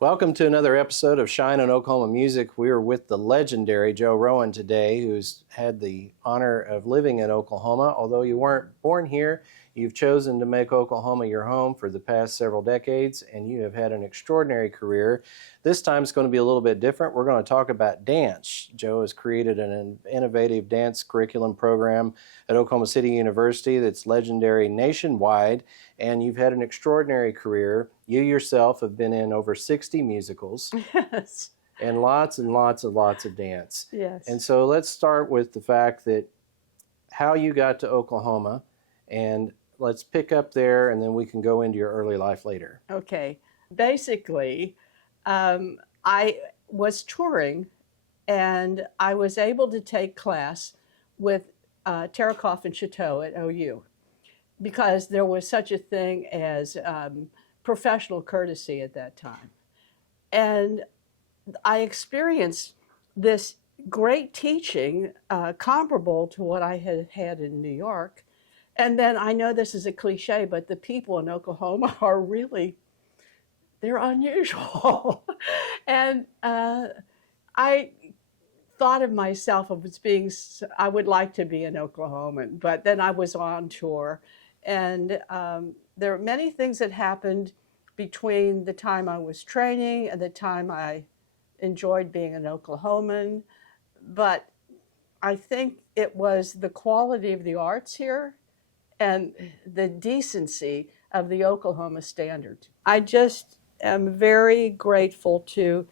Welcome to another episode of Shine on Oklahoma Music. We are with the legendary Jo Rowan today, who's had the honor of living in Oklahoma. Although you weren't born here, you've chosen to make Oklahoma your home for the past several decades, and you have had an extraordinary career. This time it's going to be a little bit different. We're going to talk about dance. Jo has created an innovative dance curriculum program at Oklahoma City University that's legendary nationwide, and you've had an extraordinary career. You yourself have been in over 60 musicals. Yes. And lots of dance. Yes. And so let's start with the fact that how you got to Oklahoma, and let's pick up there, and then we can go into your early life later. Okay. Basically, I was touring, and I was able to take class with Tarakoff and Chateau at OU because there was such a thing as professional courtesy at that time. And I experienced this great teaching comparable to what I had had in New York. And then I know this is a cliche, but the people in Oklahoma are really, they're unusual. And I thought of myself as being, I would like to be an Oklahoman, but then I was on tour. And there are many things that happened between the time I was training and the time I enjoyed being an Oklahoman. But I think it was the quality of the arts here and the decency of the Oklahoma standard. I just am very grateful to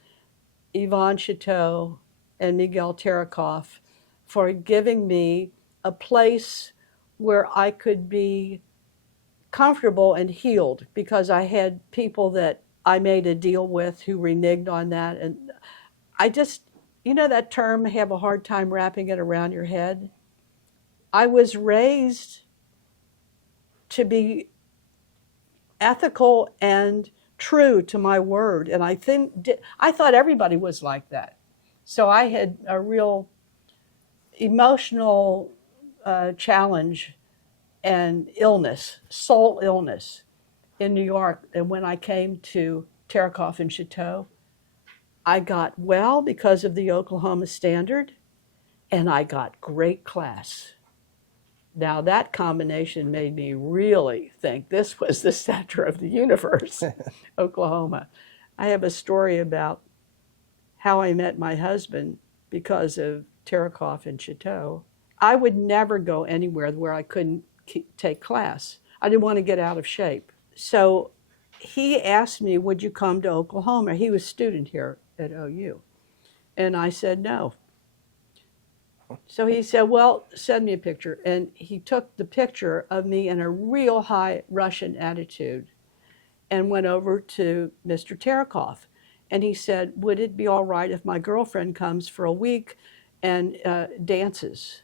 Yvonne Chateau and Miguel Tarakoff for giving me a place where I could be comfortable and healed, because I had people that I made a deal with who reneged on that. And I just, you know that term, have a hard time wrapping it around your head? I was raised to be ethical and true to my word. And I thought everybody was like that. So I had a real emotional challenge and illness, soul illness in New York. And when I came to Tarakoff and Chateau, I got well because of the Oklahoma standard, and I got great class. Now that combination made me really think this was the center of the universe, Oklahoma. I have a story about how I met my husband because of Tarakoff and Chateau. I would never go anywhere where I couldn't take class. I didn't want to get out of shape. So he asked me, would you come to Oklahoma? He was a student here at OU. And I said no. So he said, well, send me a picture. And he took the picture of me in a real high Russian attitude and went over to Mr. Tarakoff. And he said, would it be all right if my girlfriend comes for a week and dances?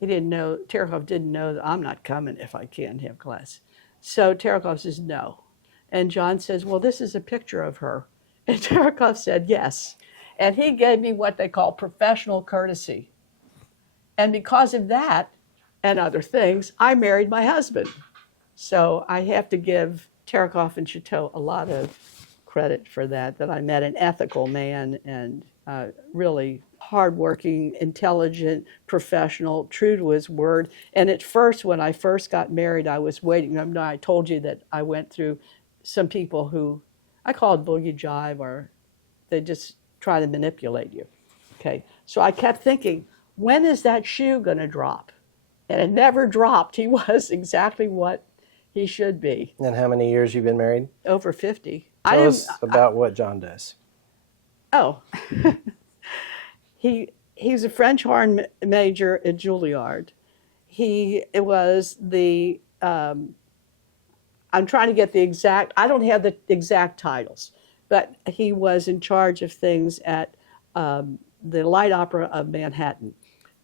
Tarakoff didn't know that I'm not coming if I can't have class. So Tarakoff says no. And John says, well, this is a picture of her. And Tarakoff said yes. And he gave me what they call professional courtesy. And because of that and other things, I married my husband. So I have to give Tarakoff and Chateau a lot of credit for that I met an ethical man and really hardworking, intelligent, professional, true to his word. And at first, when I first got married, I was waiting. I told you that I went through some people who I called boogie jive, or they just try to manipulate you. Okay, so I kept thinking, when is that shoe going to drop? And it never dropped. He was exactly what he should be. And how many years you've been married? Over 50. Tell us about what John does. Oh, he's a French horn major at Juilliard. He was the, I'm trying to get the exact, I don't have the exact titles, but he was in charge of things at the Light Opera of Manhattan.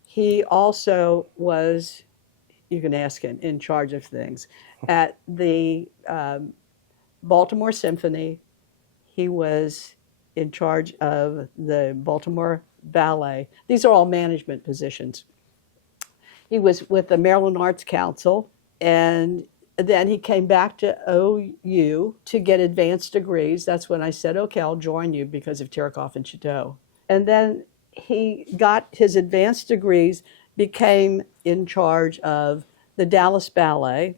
He also was, you can ask him, in charge of things at the Baltimore Symphony. He was in charge of the Baltimore Ballet. These are all management positions. He was with the Maryland Arts Council, and then he came back to OU to get advanced degrees. That's when I said, okay, I'll join you because of Tarakoff and Chateau. And then he got his advanced degrees, became in charge of the Dallas Ballet.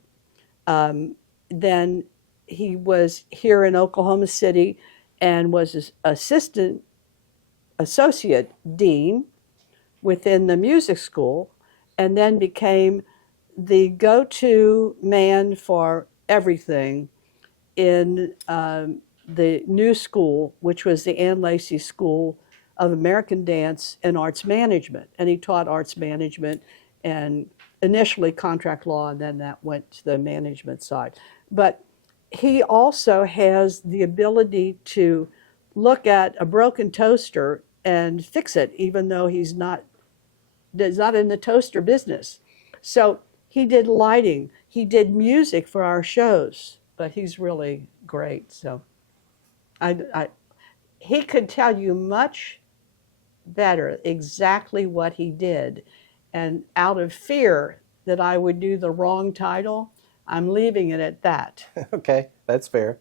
Then he was here in Oklahoma City and was associate dean within the music school, and then became the go-to man for everything in the new school, which was the Ann Lacey School of American Dance and Arts Management. And he taught arts management and initially contract law, and then that went to the management side. But he also has the ability to look at a broken toaster and fix it, even though he's not in the toaster business. So he did lighting, he did music for our shows, but he's really great. So he could tell you much better exactly what he did. And out of fear that I would do the wrong title, I'm leaving it at that. Okay, that's fair.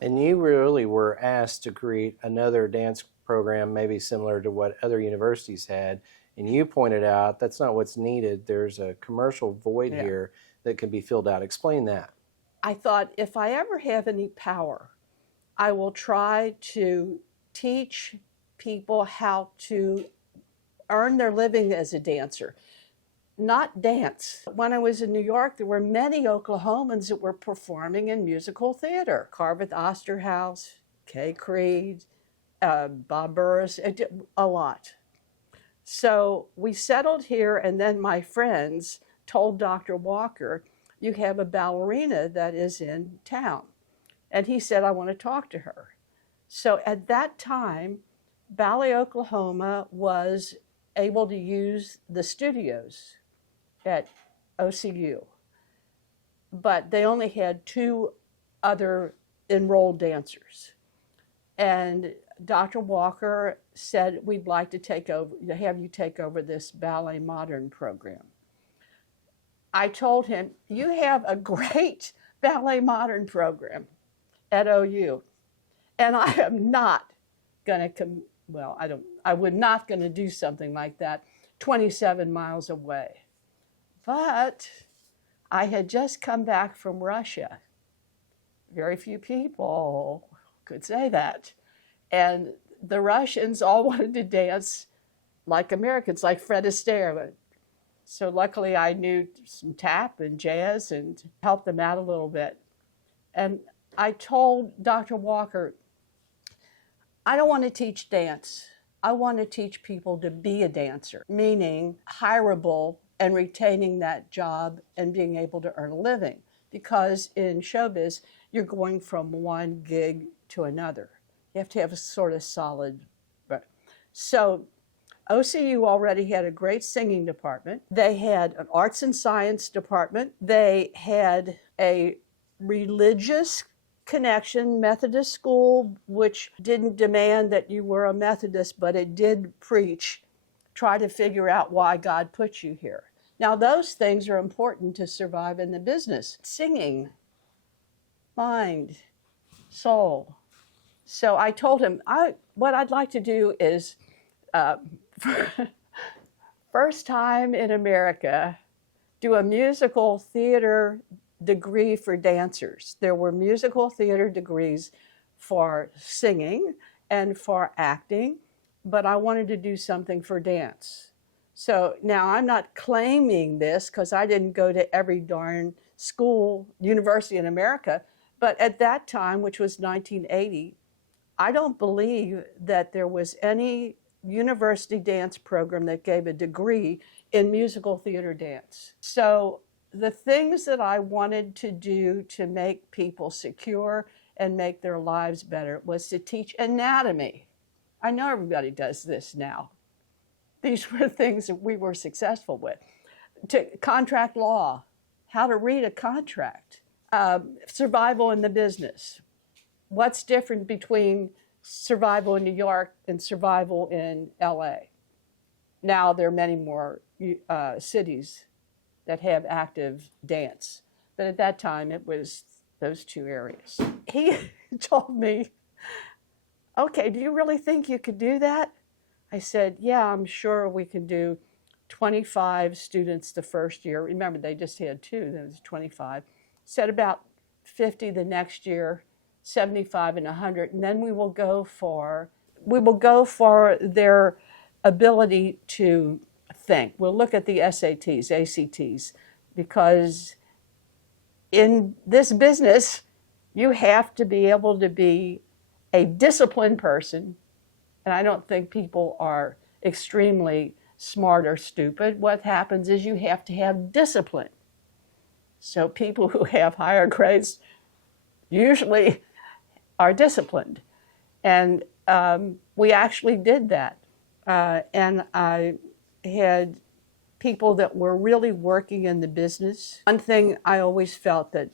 And you really were asked to create another dance program, maybe similar to what other universities had. And you pointed out that's not what's needed. There's a commercial void here that can be filled out. Explain that. I thought, if I ever have any power, I will try to teach people how to earn their living as a dancer, not dance. When I was in New York, there were many Oklahomans that were performing in musical theater. Carveth Osterhaus, Kay Creed, Bob Burris, a lot. So we settled here, and then my friends told Dr. Walker, you have a ballerina that is in town. And he said, I want to talk to her. So at that time, Ballet Oklahoma was able to use the studios at OCU, but they only had 2 other enrolled dancers. And Dr. Walker said, we'd like to have you take over this Ballet Modern program. I told him, you have a great Ballet Modern program at OU, and I am not going to I would not going to do something like that 27 miles away. But I had just come back from Russia. Very few people could say that. And the Russians all wanted to dance like Americans, like Fred Astaire. So luckily I knew some tap and jazz and helped them out a little bit. And I told Dr. Walker, I don't want to teach dance. I want to teach people to be a dancer, meaning hireable and retaining that job and being able to earn a living. Because in showbiz, you're going from one gig to another. You have to have a sort of solid. So OCU already had a great singing department. They had an arts and science department. They had a religious connection, Methodist school, which didn't demand that you were a Methodist, but it did preach, try to figure out why God put you here. Now, those things are important to survive in the business. Singing, mind, soul. So I told him, what I'd like to do is, first time in America, do a musical theater degree for dancers. There were musical theater degrees for singing and for acting, but I wanted to do something for dance. So now I'm not claiming this because I didn't go to every darn school, university in America, but at that time, which was 1980, I don't believe that there was any university dance program that gave a degree in musical theater dance. So the things that I wanted to do to make people secure and make their lives better was to teach anatomy. I know everybody does this now. These were things that we were successful with. Contract law, how to read a contract, survival in the business. What's different between survival in New York and survival in LA? Now there are many more cities that have active dance. but at that time it was those two areas. He told me, okay, do you really think you could do that? I said, yeah, I'm sure we can do 25 students the first year. Remember, they just had two, then it was 25. Said about 50 the next year, 75 and 100, and then we will go for their ability to think. We'll look at the SATs, ACTs, because in this business, you have to be able to be a disciplined person. And I don't think people are extremely smart or stupid. What happens is you have to have discipline. So people who have higher grades usually are disciplined. And we actually did that. And I had people that were really working in the business. One thing I always felt that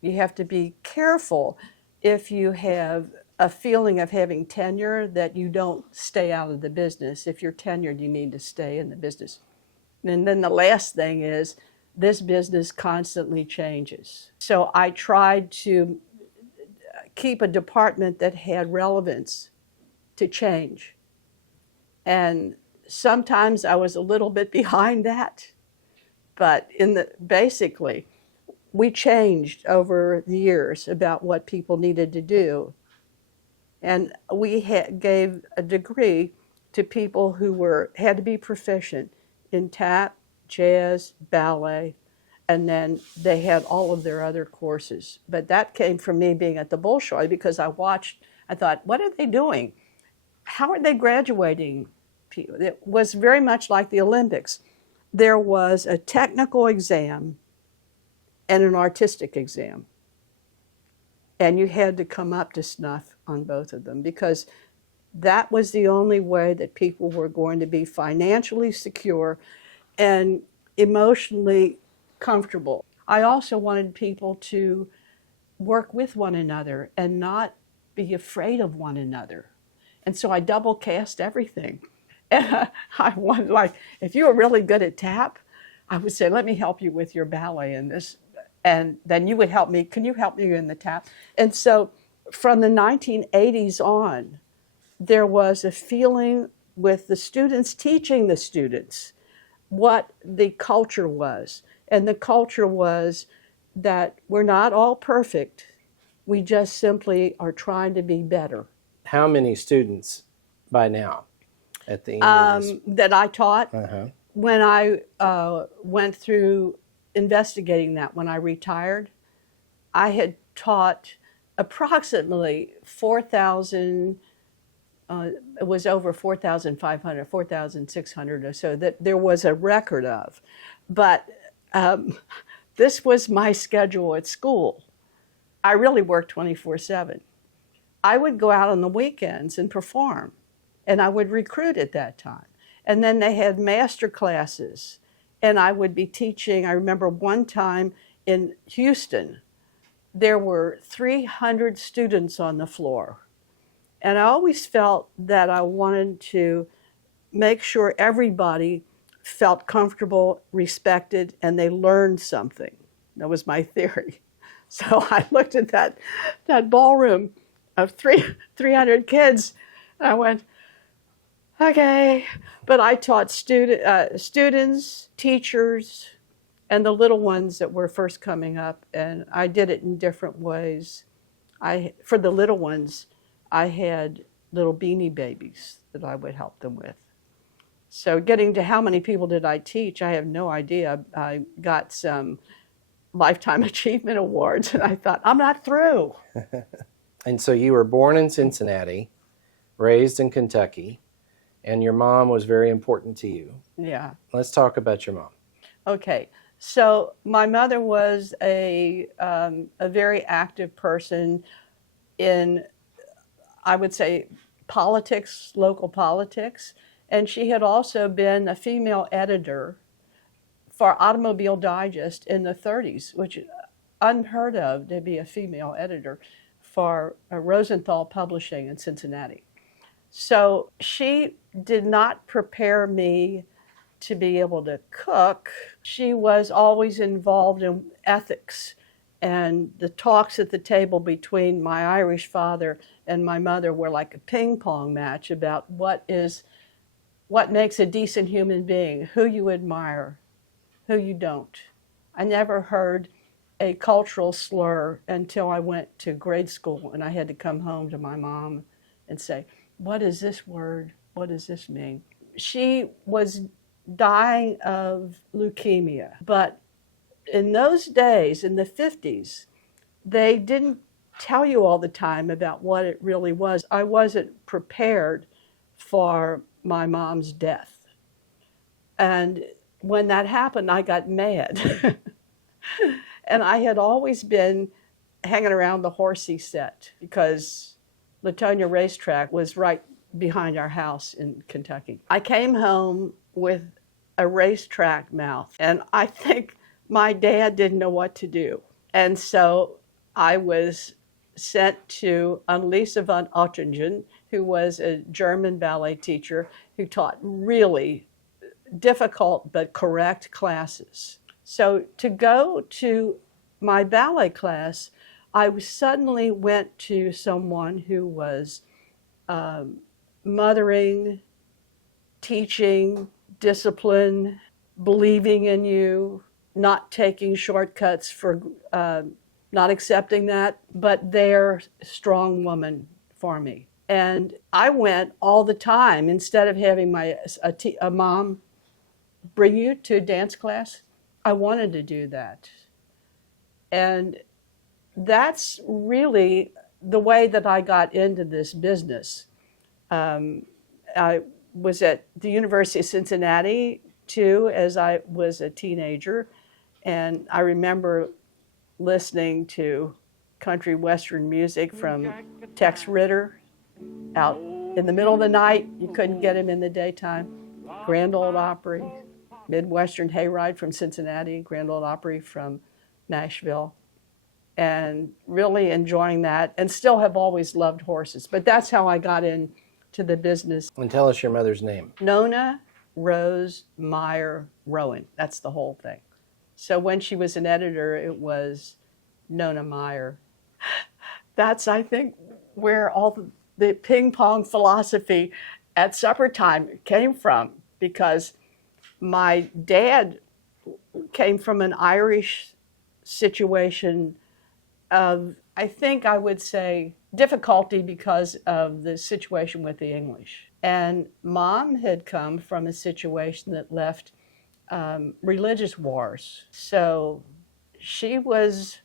you have to be careful if you have a feeling of having tenure that you don't stay out of the business. If you're tenured, you need to stay in the business. And then the last thing is this business constantly changes. So I tried to keep a department that had relevance to change. And sometimes I was a little bit behind that, but basically, we changed over the years about what people needed to do. And we gave a degree to people who had to be proficient in tap, jazz, ballet, and then they had all of their other courses. But that came from me being at the Bolshoi because I thought, what are they doing? How are they graduating people? It was very much like the Olympics. There was a technical exam and an artistic exam. And you had to come up to snuff on both of them because that was the only way that people were going to be financially secure and emotionally comfortable. I also wanted people to work with one another and not be afraid of one another. And so I double cast everything. And I wanted, like, if you were really good at tap, I would say, let me help you with your ballet in this. And then you would help me. Can you help me in the tap? And so from the 1980s on, there was a feeling with the students teaching the students what the culture was. And the culture was that we're not all perfect. We just simply are trying to be better. How many students by now at the end of this? That I taught? Uh-huh. When I went through investigating that, when I retired, I had taught approximately 4,000, it was over 4,500, 4,600 or so that there was a record of. But this was my schedule at school. I really worked 24/7. I would go out on the weekends and perform, and I would recruit at that time. And then they had master classes, and I would be teaching. I remember one time in Houston, there were 300 students on the floor. And I always felt that I wanted to make sure everybody felt comfortable, respected, and they learned something. That was my theory. So I looked at that ballroom of 300 kids, and I went, okay. But I taught students, teachers, and the little ones that were first coming up, and I did it in different ways. For the little ones, I had little beanie babies that I would help them with. So getting to how many people did I teach, I have no idea. I got some Lifetime Achievement Awards, and I thought, I'm not through. And so you were born in Cincinnati, raised in Kentucky, and your mom was very important to you. Yeah. Let's talk about your mom. Okay. So my mother was a very active person in, I would say, politics, local politics. And she had also been a female editor for Automobile Digest in the 30s, which is unheard of to be a female editor for Rosenthal Publishing in Cincinnati. So she did not prepare me to be able to cook. She was always involved in ethics, and the talks at the table between my Irish father and my mother were like a ping pong match about what makes a decent human being, who you admire, who you don't. I never heard a cultural slur until I went to grade school and I had to come home to my mom and say, "What is this word? What does this mean?" She was dying of leukemia, but in those days, in the 50s, they didn't tell you all the time about what it really was. I wasn't prepared for my mom's death. And when that happened, I got mad. And I had always been hanging around the horsey set because Latonia Racetrack was right behind our house in Kentucky. I came home with a racetrack mouth, and I think my dad didn't know what to do. And so I was sent to Anneliese von Oettingen, who was a German ballet teacher who taught really difficult but correct classes. So to go to my ballet class, I suddenly went to someone who was mothering, teaching, discipline, believing in you, not taking shortcuts for not accepting that, but they're a strong woman for me. And I went all the time. Instead of having a mom bring you to a dance class, I wanted to do that. And that's really the way that I got into this business. I was at the University of Cincinnati too as I was a teenager, and I remember listening to country western music from Tex Ritter out in the middle of the night. You couldn't get him in the daytime. Grand Ole Opry, Midwestern Hayride from Cincinnati, Grand Ole Opry from Nashville, and really enjoying that, and still have always loved horses. But that's how I got into the business. And tell us your mother's name. Nona Rose Meyer Rowan. That's the whole thing. So when she was an editor, it was Nona Meyer. That's, I think, where all the ping pong philosophy at supper time came from, because my dad came from an Irish situation of, I think I would say, difficulty because of the situation with the English. And Mom had come from a situation that left religious wars. So she was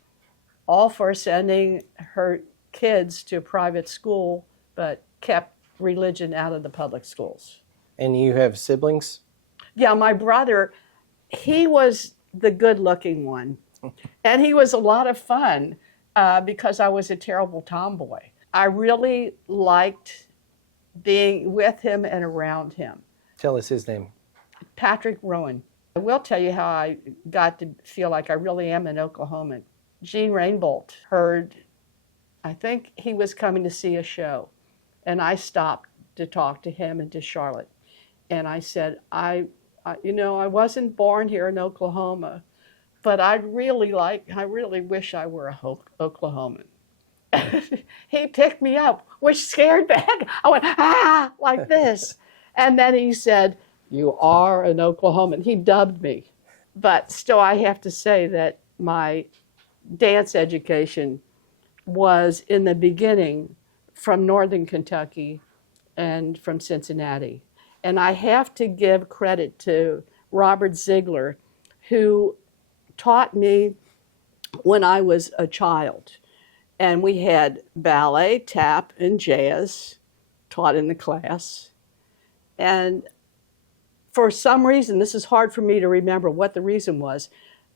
all for sending her kids to a private school, but kept religion out of the public schools. And you have siblings? Yeah, my brother, he was the good-looking one. And he was a lot of fun because I was a terrible tomboy. I really liked being with him and around him. Tell us his name. Patrick Rowan. I will tell you how I got to feel like I really am an Oklahoman. Gene Rainbolt heard, I think he was coming to see a show, and I stopped to talk to him and to Charlotte. And I said, I wasn't born here in Oklahoma, but I really wish I were a Oklahoman. He picked me up, which scared the heck. I went, like this. And then he said, "You are an Oklahoman." He dubbed me. But still, I have to say that my dance education was, in the beginning, from Northern Kentucky and from Cincinnati. And I have to give credit to Robert Ziegler, who taught me when I was a child. And we had ballet, tap, and jazz taught in the class. And for some reason, this is hard for me to remember what the reason was,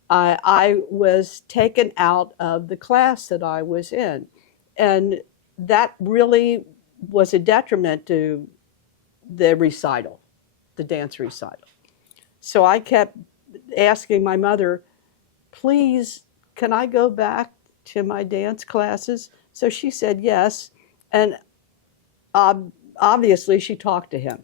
I was taken out of the class that I was in. And that really was a detriment to the recital, the dance recital. So I kept asking my mother, "Please, can I go back to my dance classes?" So she said yes, and obviously she talked to him.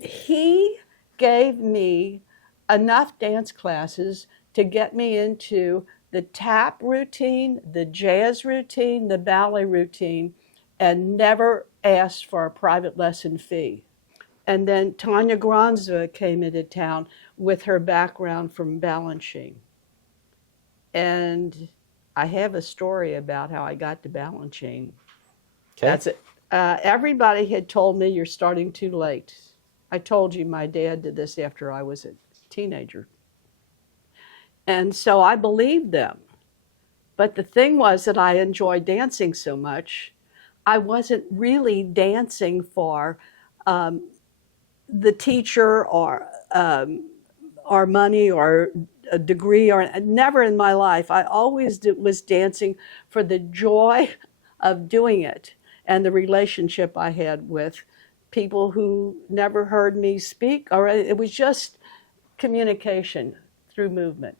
He gave me enough dance classes to get me into the tap routine, the jazz routine, the ballet routine, and never asked for a private lesson fee. And then Tanya Gronza came into town with her background from Balanchine. And I have a story about how I got to Balanchine. Okay. That's it. Everybody had told me, you're starting too late. I told you my dad did this after I was a teenager. And so I believed them. But the thing was that I enjoyed dancing so much, I wasn't really dancing for the teacher or money or a degree, or never in my life. I always was dancing for the joy of doing it and the relationship I had with people who never heard me speak, or it was just communication through movement.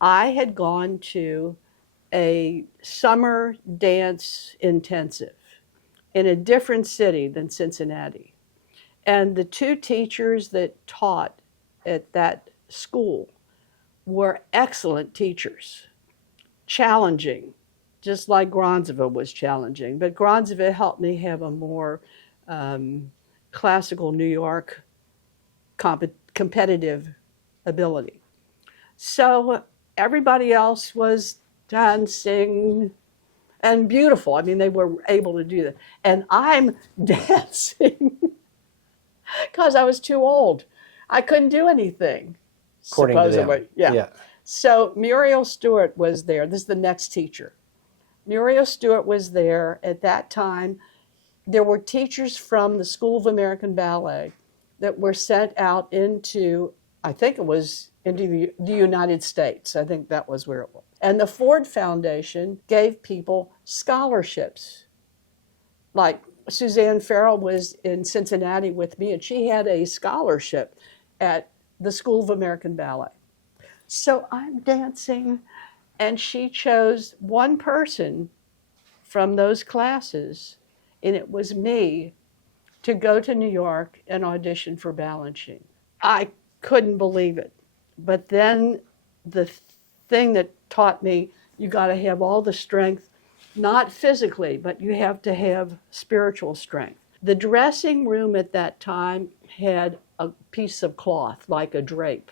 I had gone to a summer dance intensive in a different city than Cincinnati. And the two teachers that taught at that school were excellent teachers, challenging, just like Gronzova was challenging. But Gronzova helped me have a more classical New York competitive ability. So everybody else was dancing and beautiful. I mean, they were able to do that. And I'm dancing because I was too old. I couldn't do anything. According to them. Yeah. So Muriel Stewart was there. This is the next teacher. Muriel Stewart was there at that time. There were teachers from the School of American Ballet that were sent out into, I think it was into the United States. I think that was where it was. And the Ford Foundation gave people scholarships. Like Suzanne Farrell was in Cincinnati with me, and she had a scholarship at the School of American Ballet. So I'm dancing, and she chose one person from those classes, and it was me, to go to New York and audition for Balanchine. I couldn't believe it. But then the thing that taught me, you got to have all the strength, not physically, but you have to have spiritual strength. The dressing room at that time had a piece of cloth, like a drape.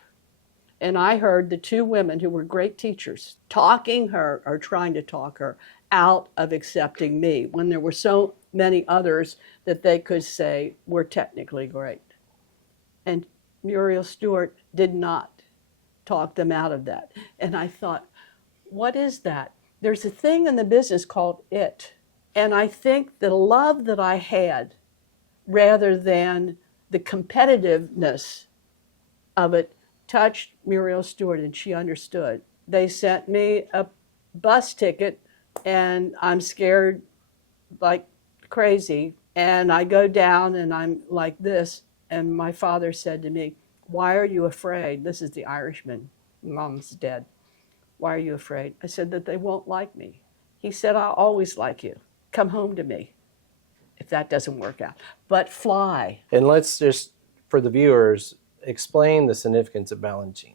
And I heard the two women who were great teachers talking her, or trying to talk her, out of accepting me when there were so many others that they could say were technically great. And Muriel Stewart did not talk them out of that. And I thought, what is that? There's a thing in the business called it. And I think the love that I had, rather than the competitiveness of it, touched Muriel Stewart, and she understood. They sent me a bus ticket, and I'm scared like crazy. And I go down and I'm like this. And my father said to me, "Why are you afraid?" This is the Irishman. Mom's dead. "Why are you afraid?" I said, "That they won't like me." He said, "I'll always like you. Come home to me if that doesn't work out. But fly." And let's just, for the viewers, explain the significance of Balanchine.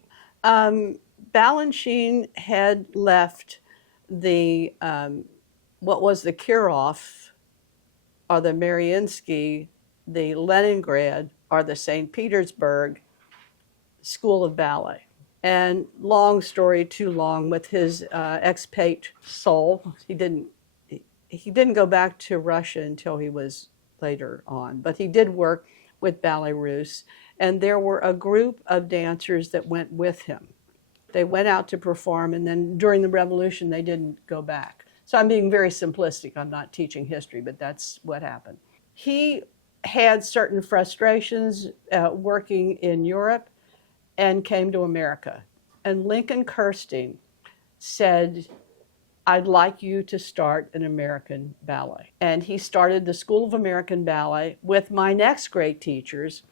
Balanchine had left the, what was the Kirov, or the Mariinsky, the Leningrad, or the St. Petersburg School of Ballet. And long story too long, with his expat soul, he didn't go back to Russia until he was later on, but he did work with Ballet Russe, and there were a group of dancers that went with him. They went out to perform, and then during the revolution, they didn't go back. So I'm being very simplistic. I'm not teaching history, but that's what happened. He had certain frustrations working in Europe and came to America. And Lincoln Kirstein said, "I'd like you to start an American ballet." And he started the School of American Ballet with my next great teachers,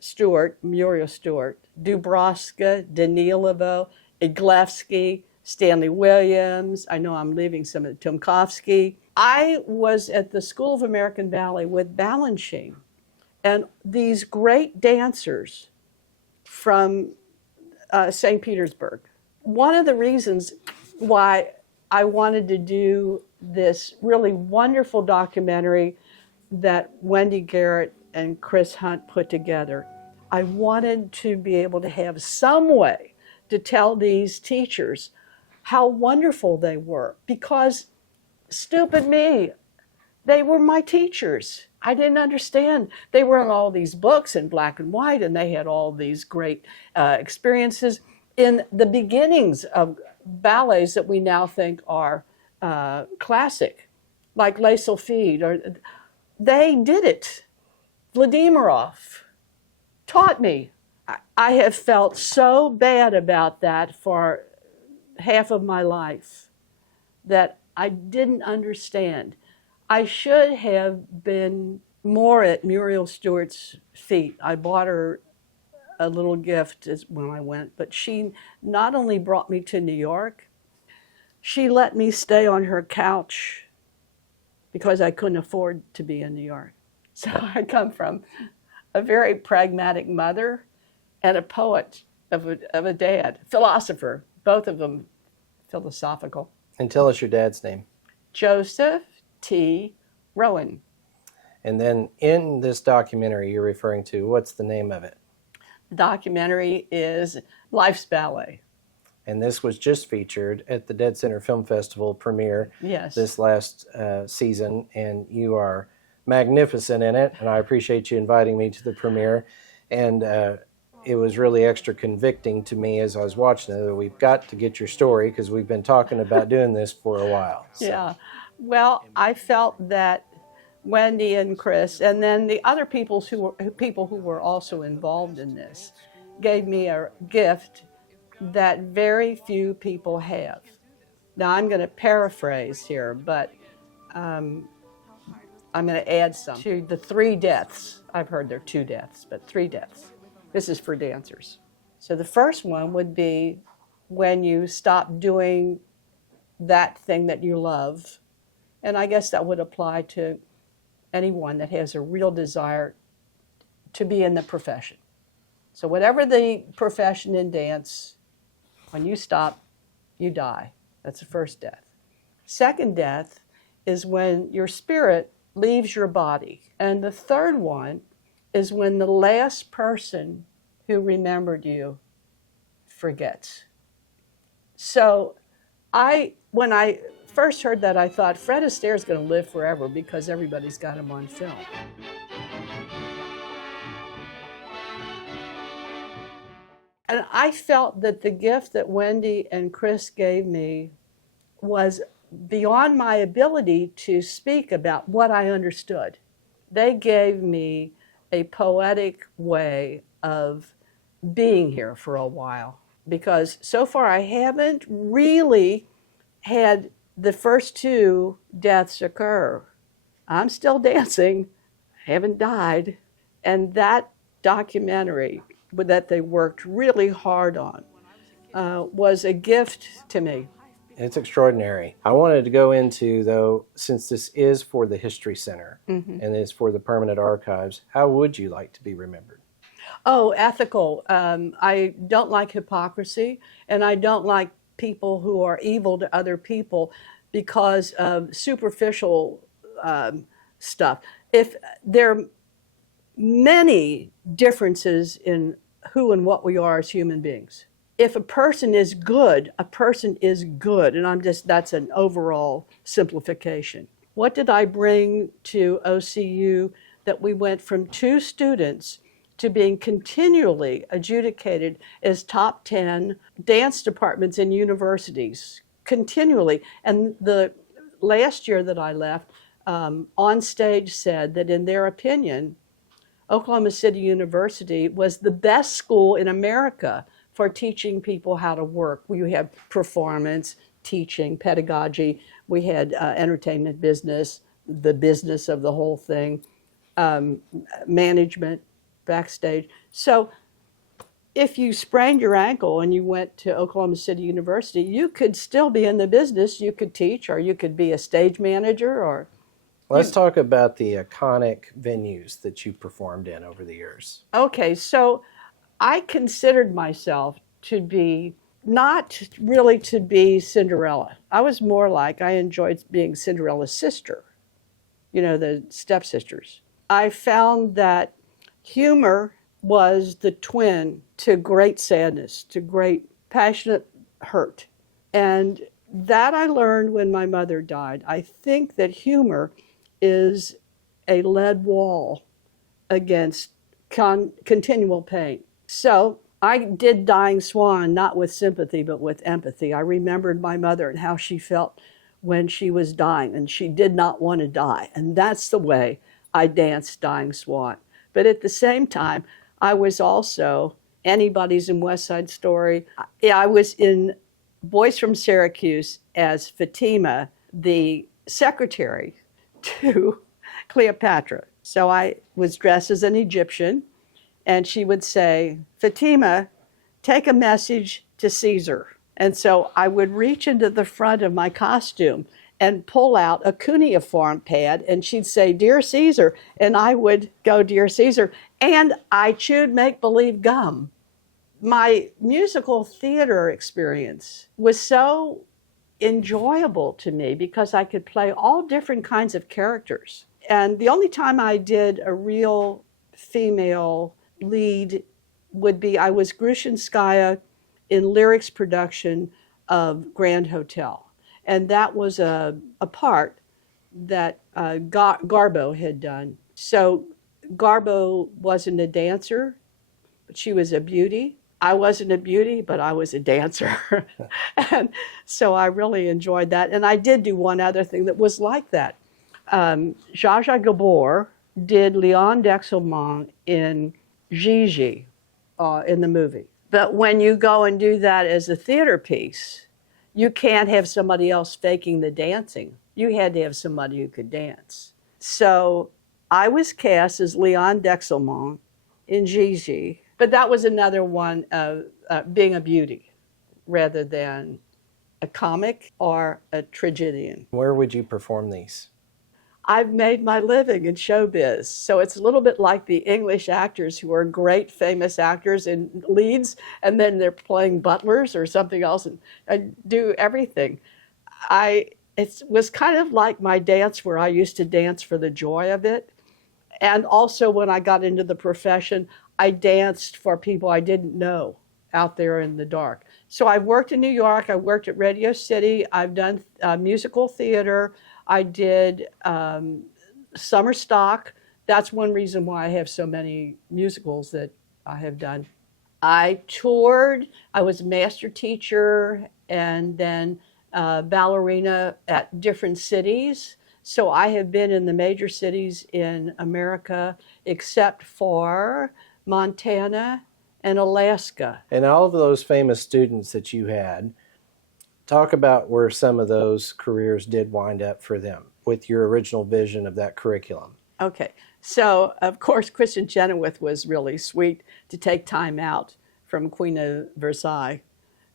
Stewart, Muriel Stewart, Dubrovska, Danilovo, Iglevsky, Stanley Williams. I know I'm leaving some of Tumkovsky. I was at the School of American Ballet with Balanchine, and these great dancers from St. Petersburg. One of the reasons why I wanted to do this really wonderful documentary that Wendy Garrett and Chris Hunt put together, I wanted to be able to have some way to tell these teachers how wonderful they were, because stupid me, they were my teachers. I didn't understand. They were in all these books in black and white, and they had all these great experiences in the beginnings of ballets that we now think are classic, like Les Sylphides. Or they did it. Vladimirov taught me. I have felt so bad about that for half of my life that I didn't understand. I should have been more at Muriel Stewart's feet. I bought her a little gift when I went, but she not only brought me to New York, she let me stay on her couch because I couldn't afford to be in New York. So I come from a very pragmatic mother and a poet of a dad, philosopher, both of them philosophical. And tell us your dad's name. Joseph T. Rowan. And then in this documentary you're referring to, what's the name of it? The documentary is Life's Ballet. And this was just featured at the Dead Center Film Festival premiere this last season, and you are magnificent in it, and I appreciate you inviting me to the premiere. And it was really extra convicting to me as I was watching it that we've got to get your story, because we've been talking about doing this for a while. So. Yeah. Well, I felt that Wendy and Chris, and then the other people who were also involved in this, gave me a gift that very few people have. Now, I'm going to paraphrase here, but I'm going to add some to the 3 deaths. I've heard there are 2 deaths, but 3 deaths. This is for dancers. So the first one would be when you stop doing that thing that you love. And I guess that would apply to anyone that has a real desire to be in the profession. So whatever the profession in dance, when you stop, you die. That's the first death. Second death is when your spirit leaves your body. And the third one is when the last person who remembered you forgets. So when I first heard that, I thought Fred Astaire is going to live forever because everybody's got him on film. And I felt that the gift that Wendy and Chris gave me was beyond my ability to speak about what I understood. They gave me a poetic way of being here for a while, because so far I haven't really had the first 2 deaths occur. I'm still dancing, I haven't died, and that documentary that they worked really hard on was a gift to me. It's extraordinary. I wanted to go into, though, since this is for the History Center and it's for the Permanent Archives, how would you like to be remembered? Oh, ethical. I don't like hypocrisy, and I don't like people who are evil to other people because of superficial stuff. If there are many differences in who and what we are as human beings. If a person is good, a person is good. And that's an overall simplification. What did I bring to OCU that we went from 2 students to being continually adjudicated as top 10 dance departments in universities, continually. And the last year that I left, on stage said that in their opinion, Oklahoma City University was the best school in America for teaching people how to work. We had performance, teaching, pedagogy. We had entertainment business, the business of the whole thing, management, backstage. So if you sprained your ankle and you went to Oklahoma City University, you could still be in the business. You could teach, or you could be a stage manager, or Let's talk about the iconic venues that you performed in over the years. Okay, so I considered myself to be not really to be Cinderella. I was more like I enjoyed being Cinderella's sister, the stepsisters. I found that humor was the twin to great sadness, to great passionate hurt. And that I learned when my mother died. I think that humor is a lead wall against continual pain. So I did Dying Swan, not with sympathy, but with empathy. I remembered my mother and how she felt when she was dying, and she did not want to die. And that's the way I danced Dying Swan. But at the same time, I was also, anybody's in West Side Story. I was in Boys from Syracuse as Fatima, the secretary to Cleopatra. So I was dressed as an Egyptian, and she would say, Fatima, take a message to Caesar. And so I would reach into the front of my costume and pull out a cuneiform pad, and she'd say, Dear Caesar, and I would go, Dear Caesar, and I chewed make-believe gum. My musical theater experience was so enjoyable to me because I could play all different kinds of characters. And the only time I did a real female lead would be I was Grushinskaya in Lyrics production of Grand Hotel. And that was a part that Garbo had done. So Garbo wasn't a dancer, but she was a beauty. I wasn't a beauty, but I was a dancer. And so I really enjoyed that. And I did do one other thing that was like that. Zsa Zsa Gabor did Leon Dexelmont in Gigi in the movie. But when you go and do that as a theater piece, you can't have somebody else faking the dancing. You had to have somebody who could dance. So I was cast as Leon Dexelmont in Gigi, but that was another one of being a beauty rather than a comic or a tragedian. Where would you perform these? I've made my living in showbiz. So it's a little bit like the English actors who are great, famous actors in leads, and then they're playing butlers or something else and do everything. It was kind of like my dance where I used to dance for the joy of it. And also when I got into the profession, I danced for people I didn't know out there in the dark. So I've worked in New York, I worked at Radio City, I've done musical theater, I did summer stock. That's one reason why I have so many musicals that I have done. I toured, I was a master teacher and then ballerina at different cities. So I have been in the major cities in America except for Montana and Alaska. And all of those famous students that you had, talk about where some of those careers did wind up for them with your original vision of that curriculum. Okay. So, of course, Kristen Chenoweth was really sweet to take time out from Queen of Versailles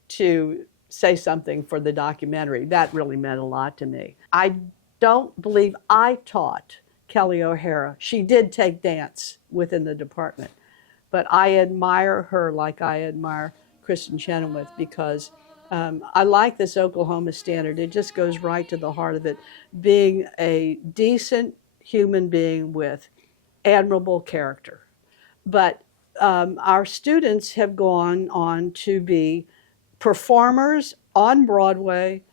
to say something for the documentary. That really meant a lot to me. I don't believe I taught Kelly O'Hara. She did take dance within the department, but I admire her like I admire Kristen Chenoweth because I like this Oklahoma standard. It just goes right to the heart of it, being a decent human being with admirable character. But our students have gone on to be performers on Broadway,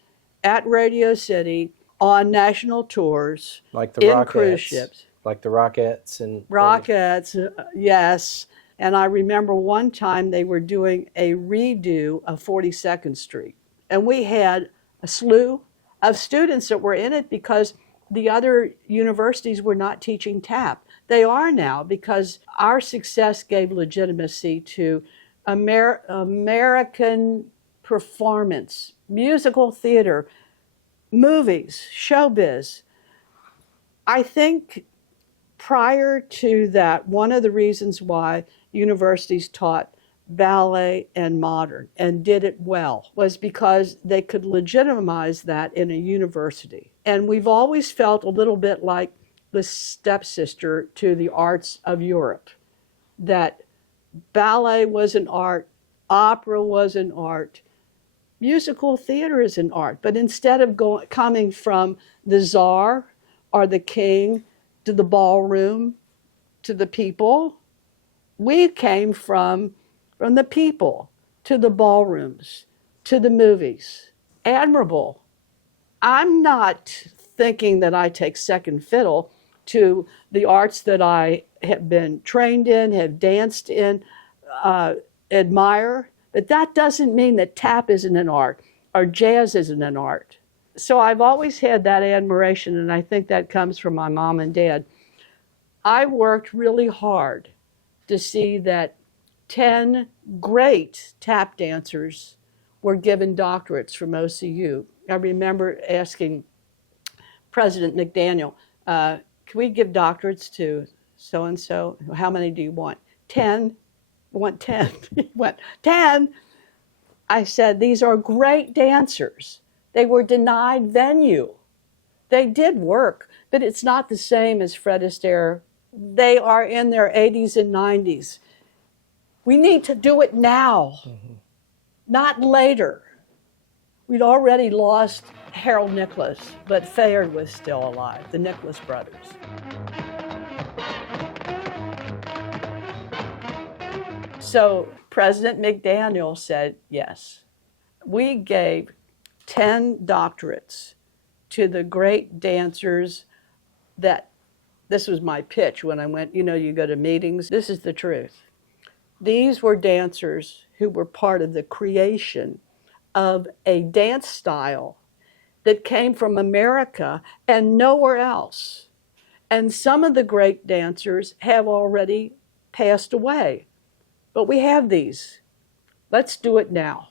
at Radio City, on national tours, like the in Rockettes, cruise ships. Like the Rockettes and Rockettes, yes. And I remember one time they were doing a redo of 42nd Street. And we had a slew of students that were in it because the other universities were not teaching tap. They are now because our success gave legitimacy to American performance, musical theater, movies, showbiz. I think prior to that, one of the reasons why universities taught ballet and modern and did it well was because they could legitimize that in a university. And we've always felt a little bit like the stepsister to the arts of Europe, that ballet was an art, opera was an art, musical theater is an art. But instead of coming from the czar or the king to the ballroom to the people, we came from the people to the ballrooms to the movies. Admirable. I'm not thinking that I take second fiddle to the arts that I have been trained in, have danced in, admire, but that doesn't mean that tap isn't an art or jazz isn't an art. So I've always had that admiration, and I think that comes from my mom and dad. I worked really hard to see that 10 great tap dancers were given doctorates from OCU. I remember asking President McDaniel, can we give doctorates to so-and-so? How many do you want? 10. I want 10. He went, 10? I said, these are great dancers. They were denied venue. They did work, but it's not the same as Fred Astaire. They are in their 80s and 90s. We need to do it now, not later. We'd already lost Harold Nicholas, but Fayard was still alive, the Nicholas brothers. So President McDaniel said yes. We gave 10 doctorates to the great dancers that, this was my pitch when I went, you go to meetings, this is the truth. These were dancers who were part of the creation of a dance style that came from America and nowhere else. And some of the great dancers have already passed away. But we have these. Let's do it now.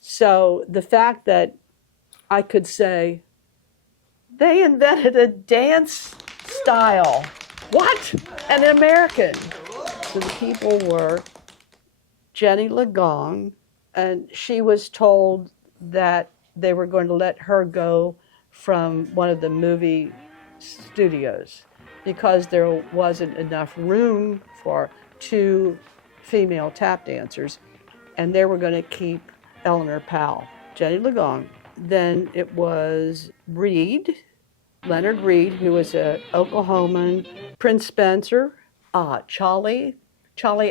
So the fact that I could say, they invented a dance style. What? An American. So the people were Jenny Legong, and she was told that they were going to let her go from one of the movie studios because there wasn't enough room for 2 female tap dancers, and they were going to keep Eleanor Powell, Jenny Legong. Then it was Reed, Leonard Reed, who was an Oklahoman, Prince Spencer, Charlie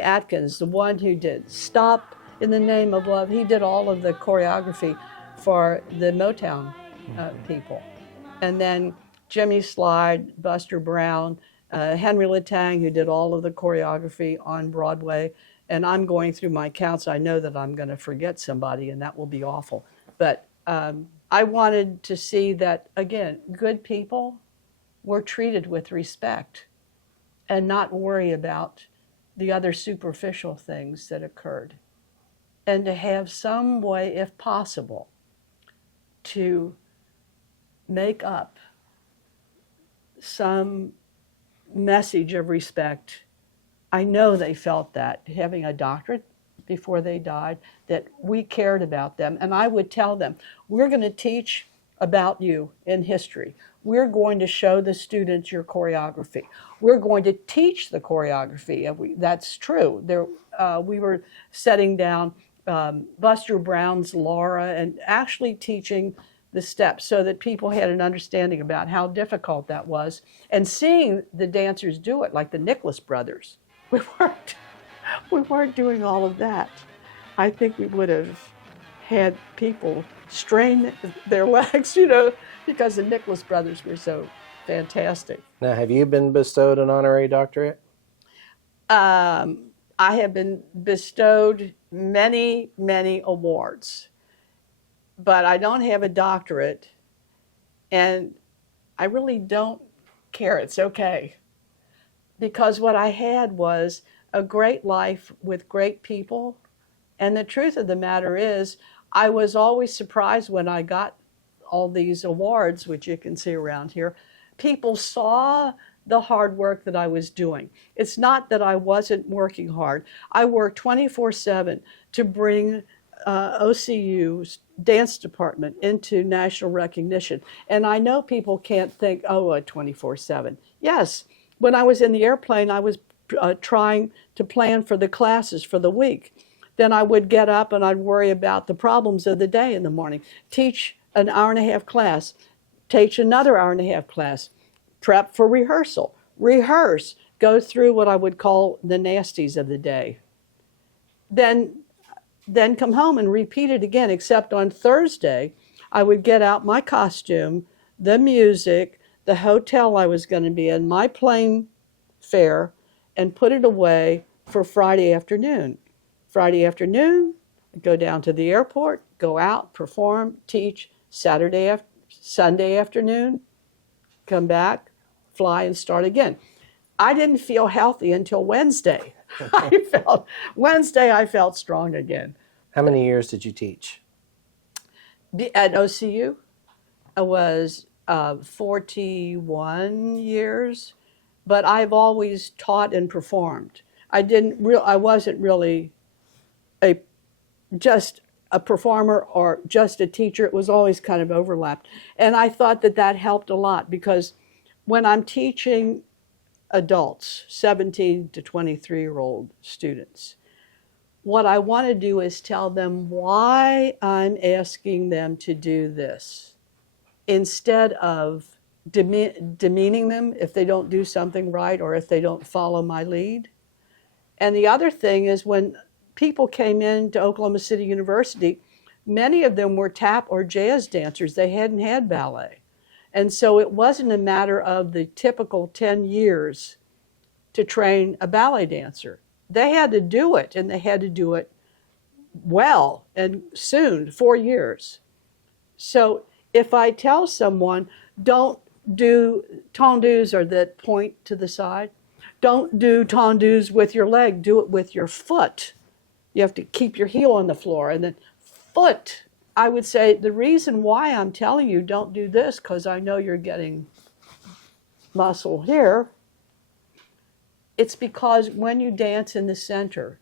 Atkins, the one who did Stop in the Name of Love. He did all of the choreography for the Motown people. And then Jimmy Slide, Buster Brown, Henry Latang, who did all of the choreography on Broadway. And I'm going through my counts. I know that I'm going to forget somebody, and that will be awful. But I wanted to see that, again, good people were treated with respect and not worry about the other superficial things that occurred. And to have some way, if possible, to make up some message of respect. I know they felt that, having a doctorate before they died, that we cared about them. And I would tell them, we're going to teach about you in history. We're going to show the students your choreography. We're going to teach the choreography. That's true. We were setting down Buster Brown's Laura and actually teaching the steps so that people had an understanding about how difficult that was, and seeing the dancers do it, like the Nicholas brothers. We weren't doing all of that. I think we would have had people strain their legs, because the Nicholas brothers were so fantastic. Now, have you been bestowed an honorary doctorate? I have been bestowed many, many awards, but I don't have a doctorate, and I really don't care. It's okay. Because what I had was a great life with great people, and the truth of the matter is, I was always surprised when I got all these awards, which you can see around here. People saw the hard work that I was doing. It's not that I wasn't working hard. I worked 24/7 to bring OCU's dance department into national recognition. And I know people can't think, oh, 24/7. Yes, when I was in the airplane, I was trying to plan for the classes for the week. Then I would get up and I'd worry about the problems of the day in the morning, teach an hour and a half class, teach another hour and a half class, prep for rehearsal, rehearse, go through what I would call the nasties of the day. Then come home and repeat it again, except on Thursday, I would get out my costume, the music, the hotel I was going to be in, my plane fare, and put it away for Friday afternoon. Friday afternoon, go down to the airport, go out, perform, teach. Sunday afternoon, come back, fly, and start again. I didn't feel healthy until Wednesday. Wednesday I felt strong again. How many years did you teach? At OCU, I was 41 years, but I've always taught and performed. I wasn't really just a performer or just a teacher. It was always kind of overlapped. And I thought that helped a lot, because when I'm teaching adults, 17 to 23-year-old students, what I want to do is tell them why I'm asking them to do this, instead of demeaning them if they don't do something right or if they don't follow my lead. And the other thing is, when people came into Oklahoma City University, many of them were tap or jazz dancers. They hadn't had ballet. And so it wasn't a matter of the typical 10 years to train a ballet dancer. They had to do it, and they had to do it well and soon, 4 years. So if I tell someone, don't do tendus or that point to the side, don't do tendus with your leg, do it with your foot. You have to keep your heel on the floor, and then foot. I would say the reason why I'm telling you don't do this, because I know you're getting muscle here, it's because when you dance in the center,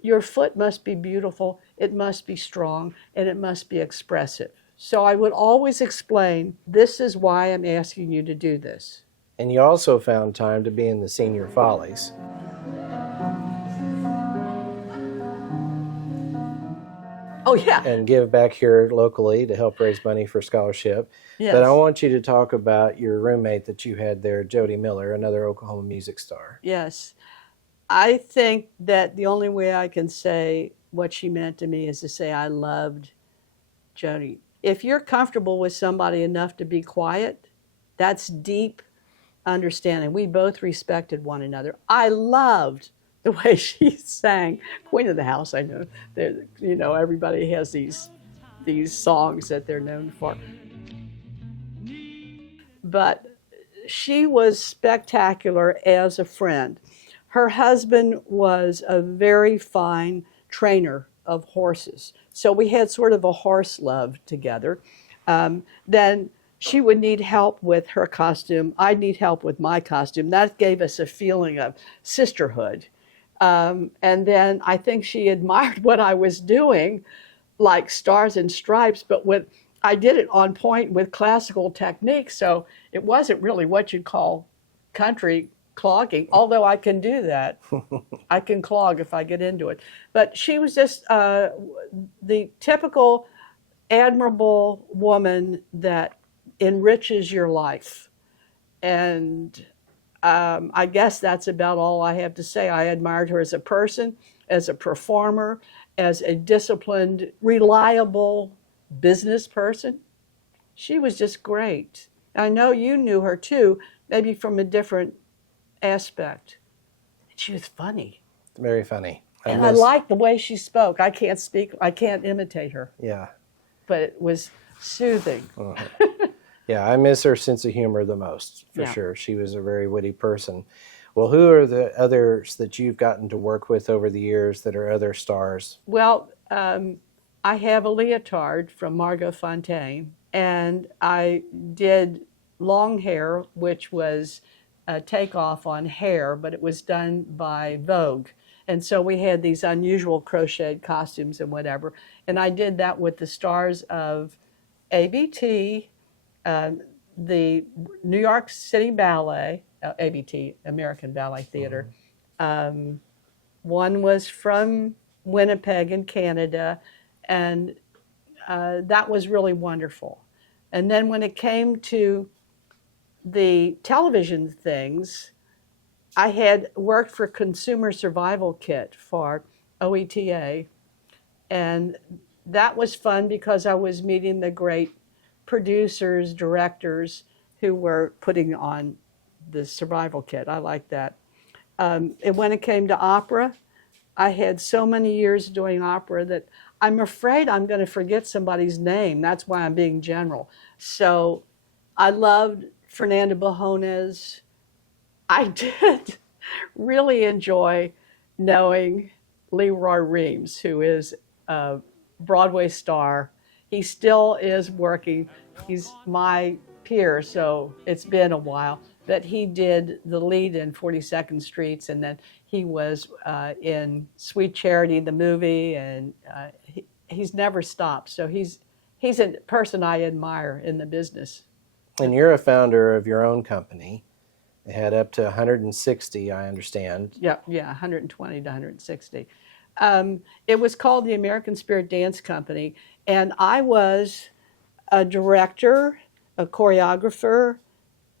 your foot must be beautiful, it must be strong, and it must be expressive. So I would always explain, this is why I'm asking you to do this. And you also found time to be in the Senior Follies. Oh, yeah. And give back here locally to help raise money for scholarship. Yes. But I want you to talk about your roommate that you had there, Jody Miller, another Oklahoma music star. Yes. I think that the only way I can say what she meant to me is to say I loved Jody. If you're comfortable with somebody enough to be quiet, that's deep understanding. We both respected one another. I loved the way she sang Queen of the House. I know, everybody has these songs that they're known for. But she was spectacular as a friend. Her husband was a very fine trainer of horses. So we had sort of a horse love together. Then she would need help with her costume. I'd need help with my costume. That gave us a feeling of sisterhood. And then I think she admired what I was doing, like Stars and Stripes, but I did it on point with classical techniques, so it wasn't really what you'd call country clogging, although I can do that. I can clog if I get into it. But she was just the typical admirable woman that enriches your life. And I guess that's about all I have to say. I admired her as a person, as a performer, as a disciplined, reliable business person. She was just great. I know you knew her too, maybe from a different aspect. She was funny. Very funny. I liked the way she spoke. I can't imitate her. Yeah. But it was soothing. Uh-huh. Yeah, I miss her sense of humor the most, for Yeah. sure. She was a very witty person. Well, who are the others that you've gotten to work with over the years that are other stars? Well, I have a leotard from Margot Fontaine, and I did long hair, which was a takeoff on Hair, but it was done by Vogue. And so we had these unusual crocheted costumes and whatever. And I did that with the stars of ABT, uh, the New York City Ballet, ABT, American Ballet Theater. Um, One was from Winnipeg in Canada, and that was really wonderful. And then when it came to the television things, I had worked for Consumer Survival Kit for OETA, and that was fun because I was meeting the great producers, directors who were putting on the survival kit. I like that. And when it came to opera, I had so many years doing opera that I'm afraid I'm going to forget somebody's name. That's why I'm being general. So I loved Fernanda Bajones. I did really enjoy knowing Leroy Reams, who is a Broadway star. He still is working. He's my peer, so it's been a while. But he did the lead in 42nd Streets, and then he was in Sweet Charity, the movie, and he's never stopped. So he's a person I admire in the business. And you're a founder of your own company. It had up to 160, I understand. Yeah, 120 to 160. It was called the American Spirit Dance Company, and I was a director, a choreographer,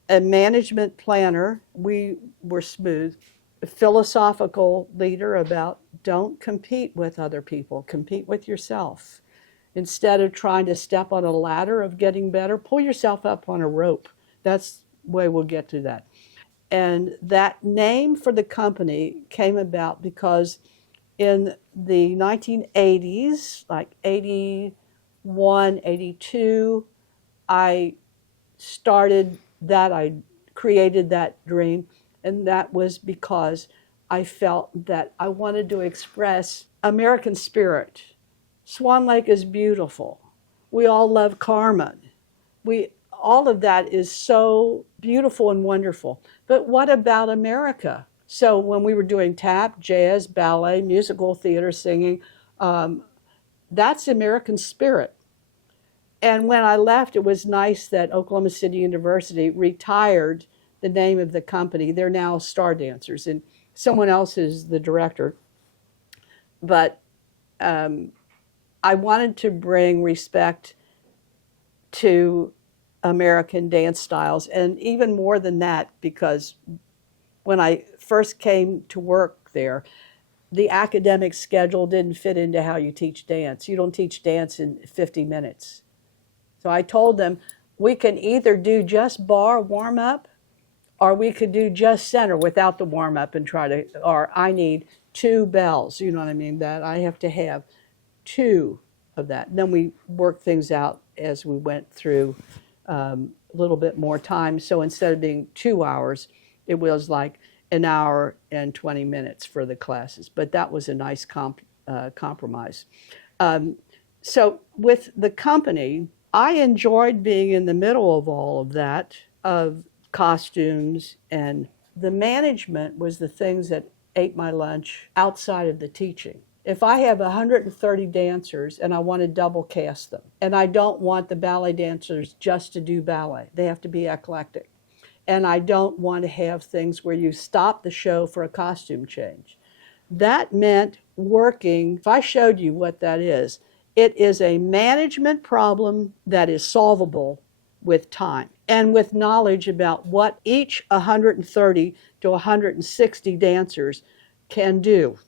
a management planner. We were smooth. A philosophical leader about don't compete with other people, compete with yourself. Instead of trying to step on a ladder of getting better, pull yourself up on a rope. That's the way we'll get to that. And that name for the company came about because in the 1980s, like 81, 82, I started that, I created that dream, and that was because I felt that I wanted to express American spirit. Swan Lake is beautiful. We all love Carmen. All of that is so beautiful and wonderful. But what about America? So when we were doing tap, jazz, ballet, musical theater, singing, that's American spirit. And when I left, it was nice that Oklahoma City University retired the name of the company. They're now Star Dancers, and someone else is the director. But I wanted to bring respect to American dance styles, and even more than that, because when I first came to work there, the academic schedule didn't fit into how you teach dance. You don't teach dance in 50 minutes. So I told them, we can either do just bar warm up, or we could do just center without the warm up and or I need 2 bells. You know what I mean? That I have to have 2 of that. And then we worked things out as we went through a little bit more time. So instead of being 2 hours, it was like an hour and 20 minutes for the classes. But that was a nice compromise. So with the company, I enjoyed being in the middle of all of that, of costumes, and the management was the things that ate my lunch outside of the teaching. If I have 130 dancers and I want to double cast them, and I don't want the ballet dancers just to do ballet, they have to be eclectic. And I don't want to have things where you stop the show for a costume change. That meant working, if I showed you what that is, it is a management problem that is solvable with time and with knowledge about what each 130 to 160 dancers can do.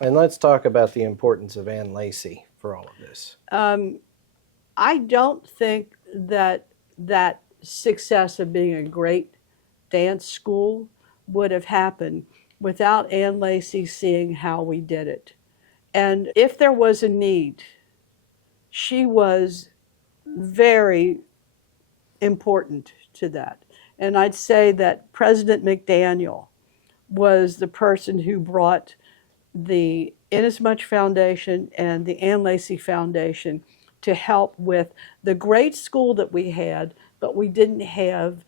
And let's talk about the importance of Ann Lacey for all of this. I don't think that success of being a great dance school would have happened without Ann Lacey seeing how we did it. And if there was a need, she was very important to that. And I'd say that President McDaniel was the person who brought the Inasmuch Foundation and the Ann Lacey Foundation to help with the great school that we had, but we didn't have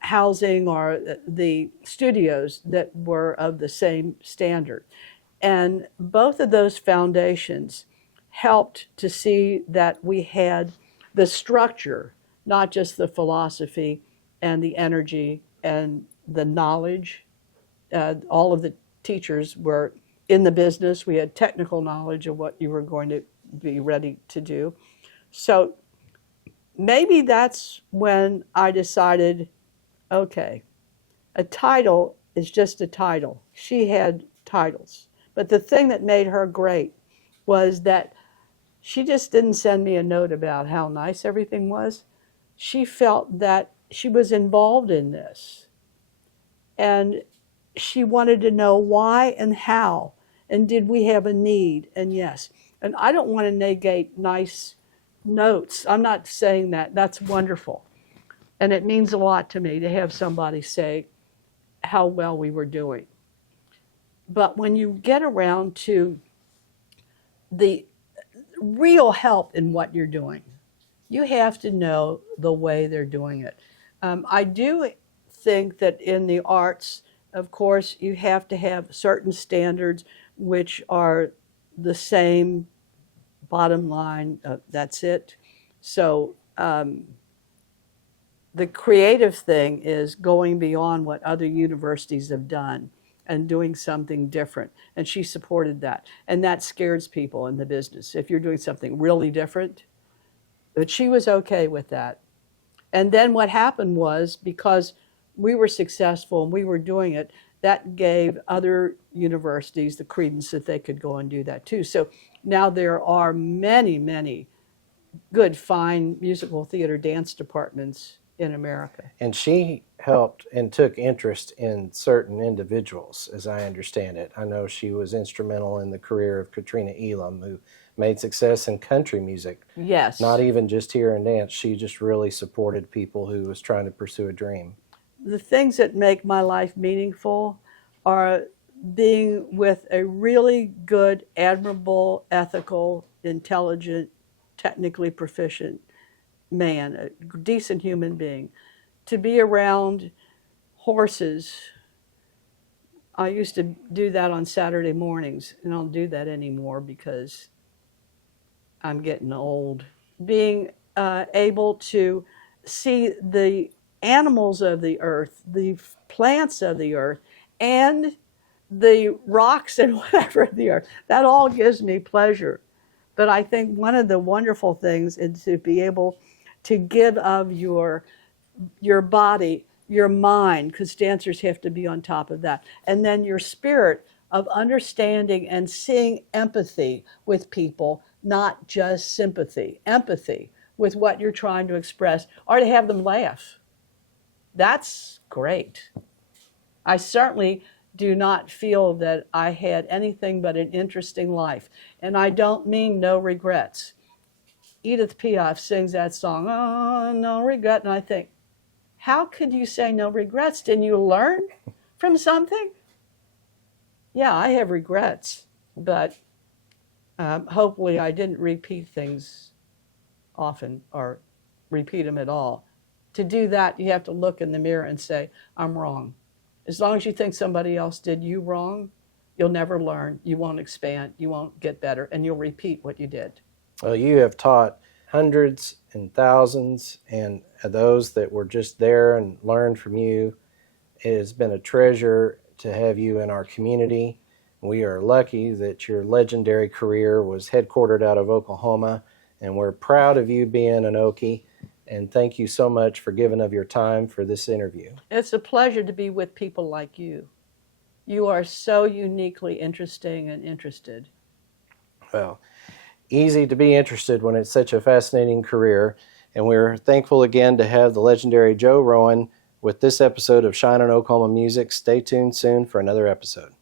housing or the studios that were of the same standard. And both of those foundations helped to see that we had the structure, not just the philosophy and the energy and the knowledge. All of the teachers were in the business. We had technical knowledge of what you were going to be ready to do. So maybe that's when I decided, okay, a title is just a title. She had titles. But the thing that made her great was that she just didn't send me a note about how nice everything was. She felt that she was involved in this. And she wanted to know why and how. And did we have a need? And yes. And I don't want to negate nice notes. I'm not saying that. That's wonderful. And it means a lot to me to have somebody say how well we were doing. But when you get around to the real help in what you're doing, you have to know the way they're doing it. I do think that in the arts, of course, you have to have certain standards which are the same bottom line. That's it. So the creative thing is going beyond what other universities have done and doing something different. And she supported that. And that scares people in the business if you're doing something really different. But she was okay with that. And then what happened was, because we were successful and we were doing it, that gave other universities the credence that they could go and do that too. So now there are many, many good, fine musical theater dance departments in America. And she helped and took interest in certain individuals, as I understand it. I know she was instrumental in the career of Katrina Elam, who made success in country music. Yes. Not even just here in dance. She just really supported people who was trying to pursue a dream. The things that make my life meaningful are being with a really good, admirable, ethical, intelligent, technically proficient man, a decent human being. To be around horses. I used to do that on Saturday mornings, and I don't do that anymore because I'm getting old. Being able to see the animals of the earth, the plants of the earth, and the rocks and whatever of the earth, that all gives me pleasure. But I think one of the wonderful things is to be able to give of your body, your mind, because dancers have to be on top of that, and then your spirit of understanding and seeing empathy with people, not just sympathy, empathy with what you're trying to express, or to have them laugh. That's great. I certainly do not feel that I had anything but an interesting life. And I don't mean no regrets. Edith Piaf sings that song, oh, no regret. And I think, how could you say no regrets? Didn't you learn from something? Yeah, I have regrets, but hopefully I didn't repeat things often or repeat them at all. To do that, you have to look in the mirror and say, I'm wrong. As long as you think somebody else did you wrong, you'll never learn, you won't expand, you won't get better, and you'll repeat what you did. Well, you have taught hundreds and thousands, and those that were just there and learned from you. It has been a treasure to have you in our community. We are lucky that your legendary career was headquartered out of Oklahoma, and we're proud of you being an Okie. And thank you so much for giving of your time for this interview. It's a pleasure to be with people like you. You are so uniquely interesting and interested. Well, easy to be interested when it's such a fascinating career. And we're thankful again to have the legendary Jo Rowan with this episode of Shine on Oklahoma Music. Stay tuned soon for another episode.